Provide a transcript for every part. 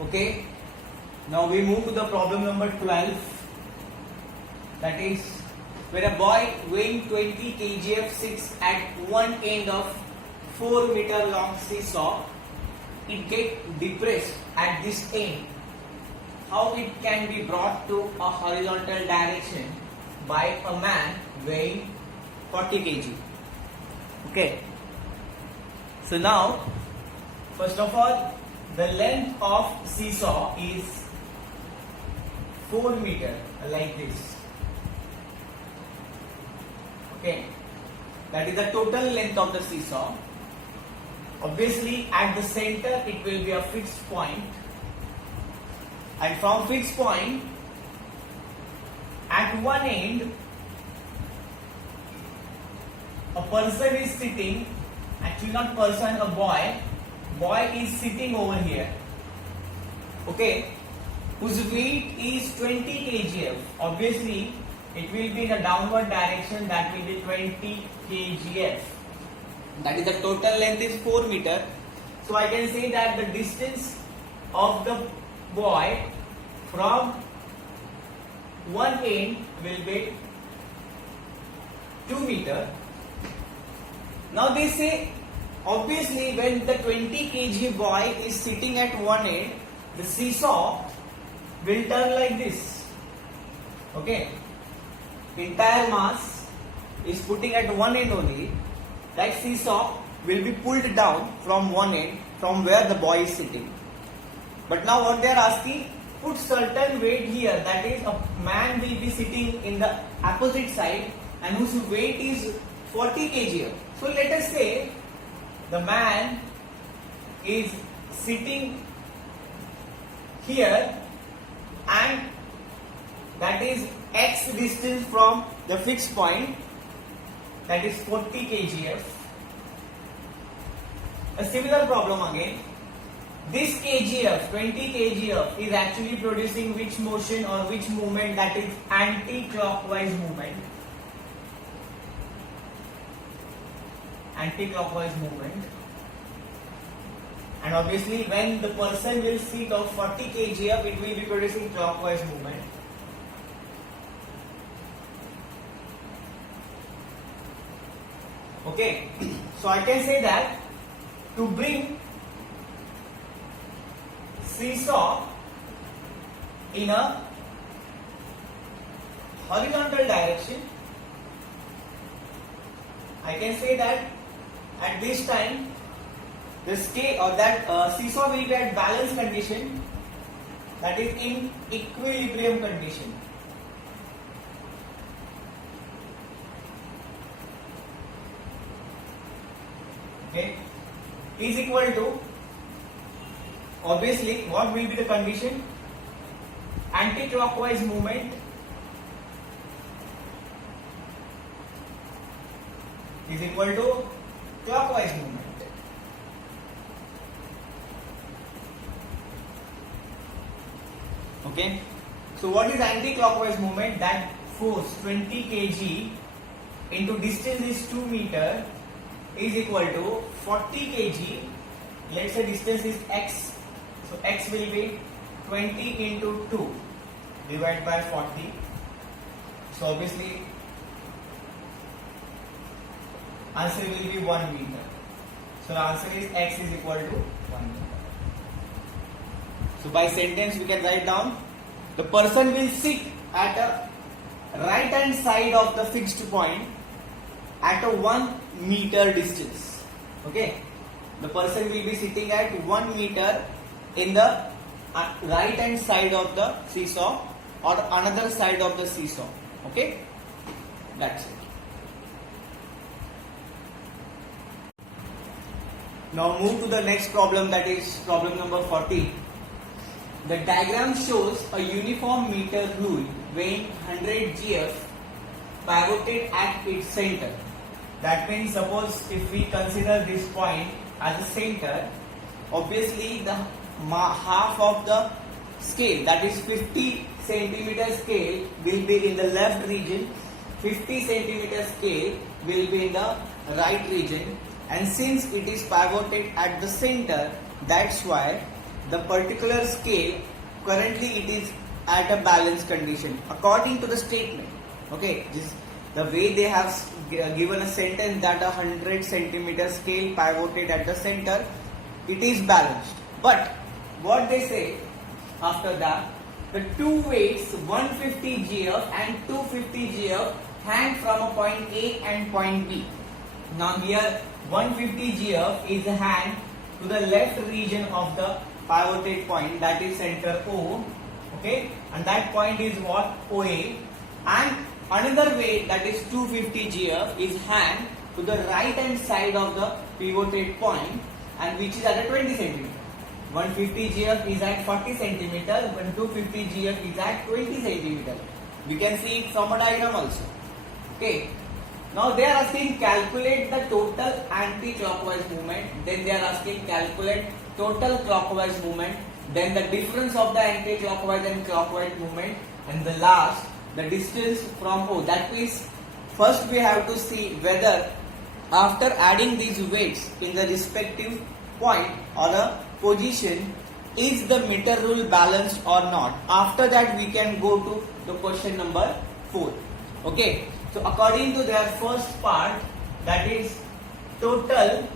Okay, now we move to the problem number 12, that is where a boy weighing 20 kg sits at one end of 4-meter long seesaw. It gets depressed at this end. How it can be brought to a horizontal direction by a man weighing 40 kg. Okay, so now first of all, the length of seesaw is 4 meter, like this. Okay, that is the total length of the seesaw. Obviously, at the center it will be a fixed point, and from fixed point at one end a person is sitting. Actually, not person, a boy. Boy is sitting over here. Okay, whose weight is 20 kg. Obviously, it will be in the downward direction. That will be 20 kg. That is the total length is 4 meter. So I can say that the distance of the boy from one end will be 2 meter. Now they say, obviously when the 20 kg boy is sitting at one end, the seesaw will turn like this. Okay, entire mass is putting at one end only. That seesaw will be pulled down from one end, from where the boy is sitting. But now what they are asking, put certain weight here, that is a man will be sitting in the opposite side and whose weight is 40 kg. So let us say the man is sitting here and that is x distance from the fixed point, that is 40 kg. A similar problem again. This kgf, 20 kgf is actually producing which motion or which movement, that is anti-clockwise movement. Anti-clockwise movement. And obviously when the person will sit of 40 kgf, it will be producing clockwise movement. Okay, so I can say that to bring seesaw in a horizontal direction, I can say that at this time the scale or that seesaw will be at balance condition, that is in equilibrium condition. Okay, is equal to, obviously what will be the condition? Anti-clockwise movement is equal to clockwise movement. Okay, so what is anti-clockwise movement? That force 20 kg into distance is 2 meter is equal to 40 kg. Let's say distance is x, so x will be 20 into 2 divided by 40. So obviously answer will be 1 meter. So the answer is x is equal to 1 meter. So by sentence we can write down, the person will sit at a right hand side of the fixed point at a 1 meter distance. Okay, the person will be sitting at 1 meter in the right hand side of the seesaw or another side of the seesaw. Okay, that's it. Now move to the next problem, that is problem number 40. The diagram shows a uniform meter rule weighing 100 gf pivoted at its center. That means suppose if we consider this point as a center, obviously the half of the scale, that is 50 centimeter scale, will be in the left region, 50 centimeter scale will be in the right region, and since it is pivoted at the center, that's why the particular scale currently it is at a balance condition according to the statement. Okay, this the way they have given a sentence that a 100 centimeter scale pivoted at the center, it is balanced. But what they say after that, the two weights 150 GF and 250 GF hang from a point A and point B. Now here 150 GF is hang to the left region of the pivoted point, that is center O. Okay, and that point is what? OA. And another weight, that is 250 GF, is hang to the right hand side of the pivoted point, and which is at a 20 centimeter. 150 GF is at 40 centimeter, and 250 GF is at 20 centimeter. We can see it from a diagram also. Okay. Now they are asking calculate the total anti-clockwise movement. Then they are asking calculate total clockwise movement. Then the difference of the anti-clockwise and clockwise movement. And the last, the distance from O. That means first we have to see whether after adding these weights in the respective point or a position, is the meter rule balanced or not. After that we can go to the question number 4. Okay. So according to their first part, that is total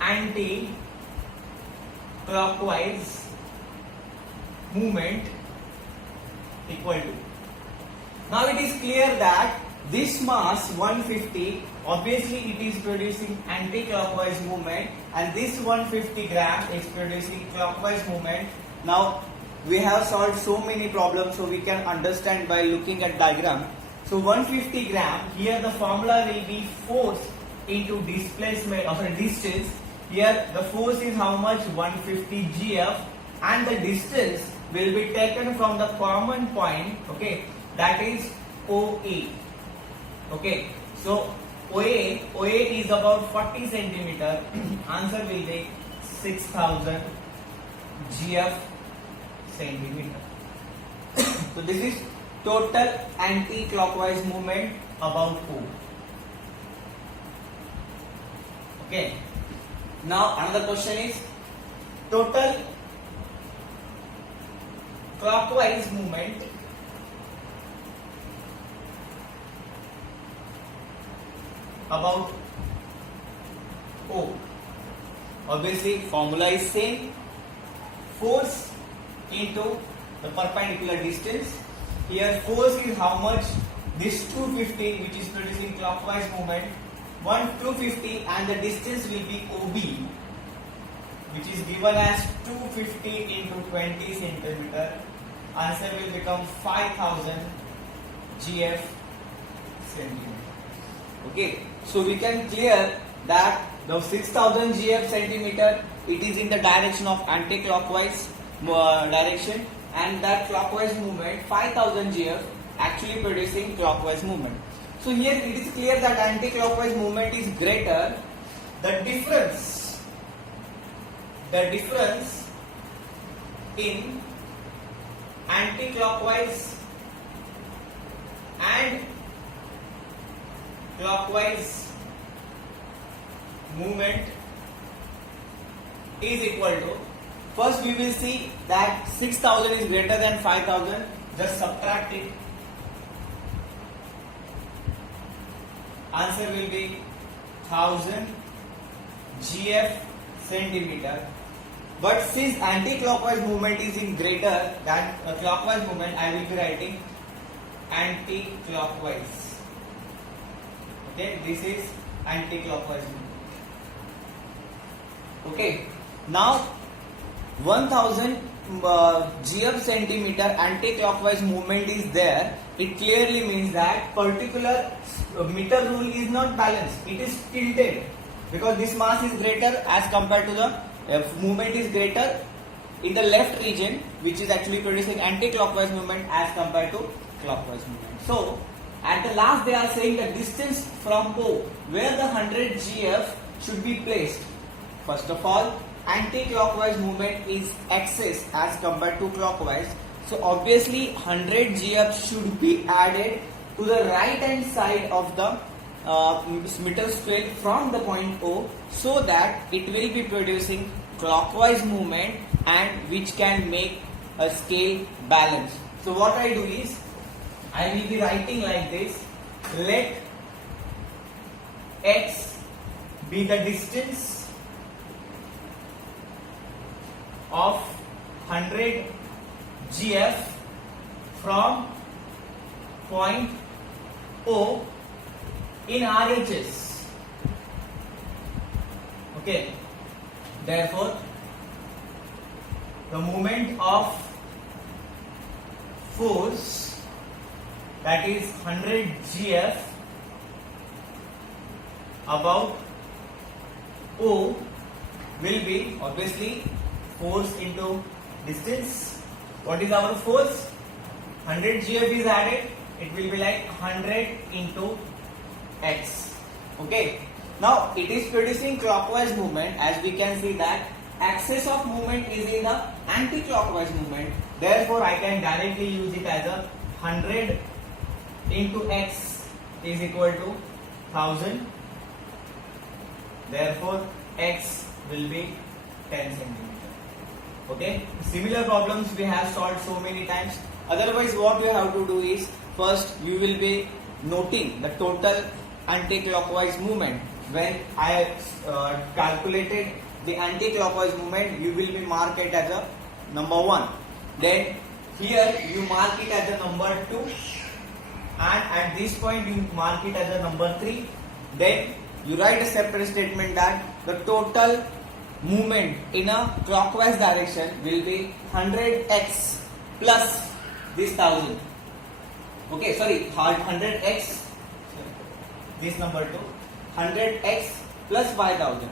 anti-clockwise movement equal to. Now it is clear that this mass 150, obviously it is producing anti-clockwise movement, and this 150 gram is producing clockwise movement. Now we have solved so many problems, so we can understand by looking at diagram. So 150 gram, here the formula will be force into displacement or distance. Here the force is how much? 150 GF, and the distance will be taken from the common point, okay, that is OA. Okay, so OA is about 40 centimeter. Answer will be 6000 GF centimeter. So this is total anti-clockwise movement about O. Okay. Now another question is total clockwise movement about O. Obviously formula is same, force into the perpendicular distance. Here force is how much? This 250, which is producing clockwise movement, 250, and the distance will be OB, which is given as 250 into 20 centimeter. Answer will become 5000 GF centimeter. Okay, so we can clear that the 6000 GF centimeter, it is in the direction of anti-clockwise direction, and that clockwise movement 5000 GF actually producing clockwise movement. So here it is clear that anti-clockwise movement is greater. The difference in anti-clockwise and clockwise movement is equal to, first we will see that 6000 is greater than 5000, just subtract it. Answer will be 1000 GF centimeter. But since anti-clockwise movement is in greater than clockwise movement, I will be writing anti-clockwise. Okay, this is anti-clockwise movement. Okay, now 1000 GF centimeter anti-clockwise movement is there. It clearly means that particular meter rule is not balanced. It is tilted because this mass is greater as compared to the movement is greater in the left region, which is actually producing anti-clockwise movement as compared to clockwise movement. So at the last they are saying the distance from O where the 100 GF should be placed. First of all, anti-clockwise movement is excess as compared to clockwise. So obviously 100 GF should be added to the right hand side of the meter scale from the point O, so that it will be producing clockwise movement and which can make a scale balance. So what I do is, I will be writing like this: let x be the distance of 100 GF from point O in RHS. Okay, therefore the moment of force, that is 100 GF about O, will be obviously force into distance. What is our force? 100 GF is added, it will be like 100 into x. Okay, now it is producing clockwise movement. As we can see that axis of movement is in the anti-clockwise movement, therefore I can directly use it as a 100 into x is equal to 1000. Therefore x will be 10 centimeter. Okay, similar problems we have solved so many times. Otherwise what you have to do is, first you will be noting the total anti-clockwise movement. When I calculated the anti-clockwise movement, you will be mark it as a number 1. Then here you mark it as a number 2, and at this point you mark it as a number 3. Then you write a separate statement that the total movement in a clockwise direction will be 100x plus this 1000. Okay, sorry, 100x, this number 2, 100x plus 5000.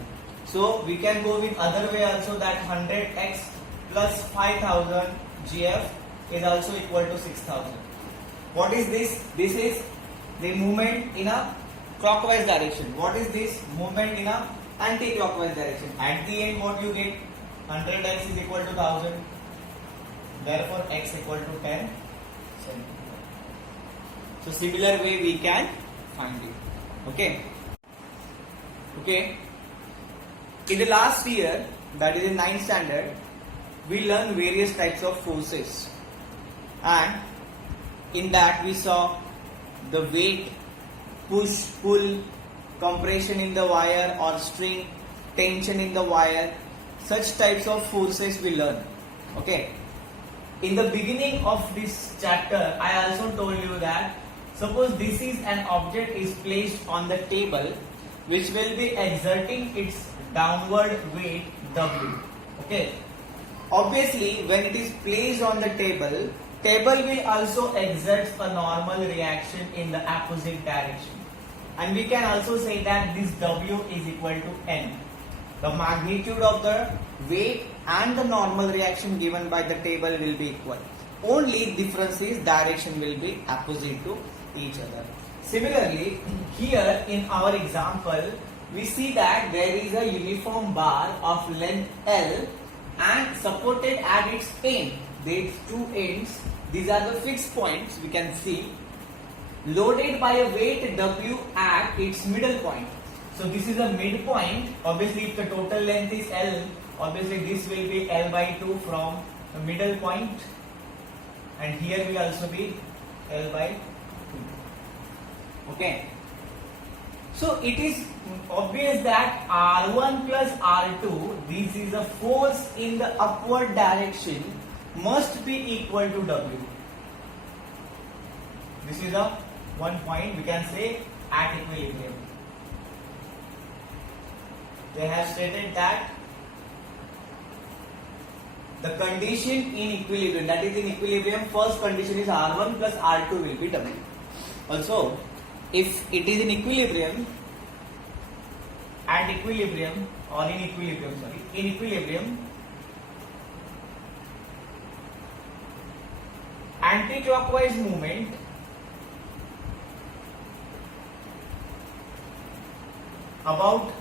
So we can go with other way also, that 100x plus 5000 GF is also equal to 6000. What is this? This is the movement in a clockwise direction. What is this? Movement in a anti-clockwise direction. At the end what you get? 100x is equal to 1000. Therefore x equal to 10 centimeter. So similar way we can find it. Okay. Okay. In the last year, that is in 9th standard, we learned various types of forces, and in that we saw the weight, push, pull, compression in the wire or string, tension in the wire. Such types of forces we learn. Okay. In the beginning of this chapter, I also told you that suppose this is an object is placed on the table, which will be exerting its downward weight W. Okay. Obviously, when it is placed on the table will also exert a normal reaction in the opposite direction. And we can also say that this W is equal to N. The magnitude of the weight and the normal reaction given by the table will be equal. Only difference is direction will be opposite to each other. Similarly, here in our example, we see that there is a uniform bar of length L and supported at its end. These two ends, these are the fixed points we can see, loaded by a weight W at its middle point. So this is a midpoint. Obviously if the total length is L, obviously this will be L by 2 from the middle point, and here will also be L by 2. Okay. So it is obvious that R1 plus R2, this is a force in the upward direction, must be equal to W. This is a one point we can say at equilibrium. They have stated that the condition in equilibrium, that is in equilibrium, first condition is R1 plus R2 will be W. Also, if it is in equilibrium, at equilibrium or in equilibrium, anti-clockwise movement about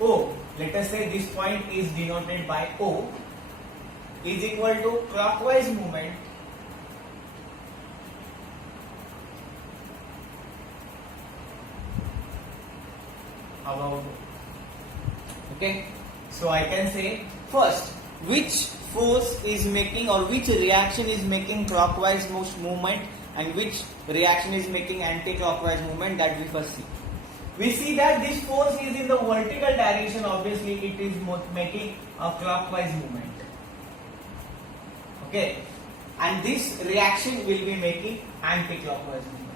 O, let us say this point is denoted by O, is equal to clockwise movement about O. Okay, So I can say first which force is making or which reaction is making clockwise movement and which reaction is making anti-clockwise movement, that we first see. We see that this force is in the vertical direction, obviously it is making a clockwise movement. Okay, and this reaction will be making anti-clockwise movement.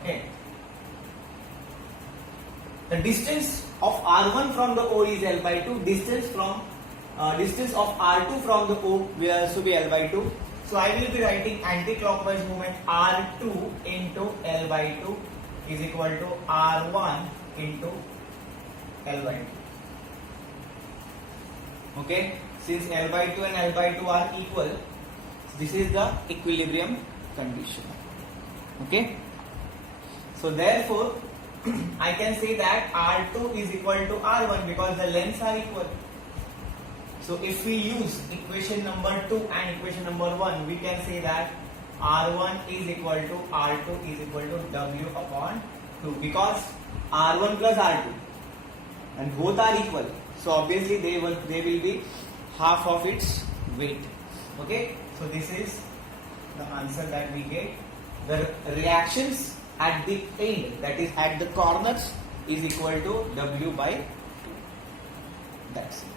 Okay. The distance of R1 from the O is L by 2. Distance of R2 from the O will also be L by 2. So I will be writing anti-clockwise movement R2 into L by 2 is equal to R1 into L by 2. Okay. Since L by 2 and L by 2 are equal, this is the equilibrium condition. Okay. So therefore, I can say that R2 is equal to R1 because the lengths are equal. So if we use equation number 2 and equation number 1, we can say that R1 is equal to R2 is equal to W upon 2 because R1 plus R2 and both are equal. So obviously they will be half of its weight. Okay. So this is the answer that we get. The reactions at the end, that is at the corners, is equal to W by 2. That's it.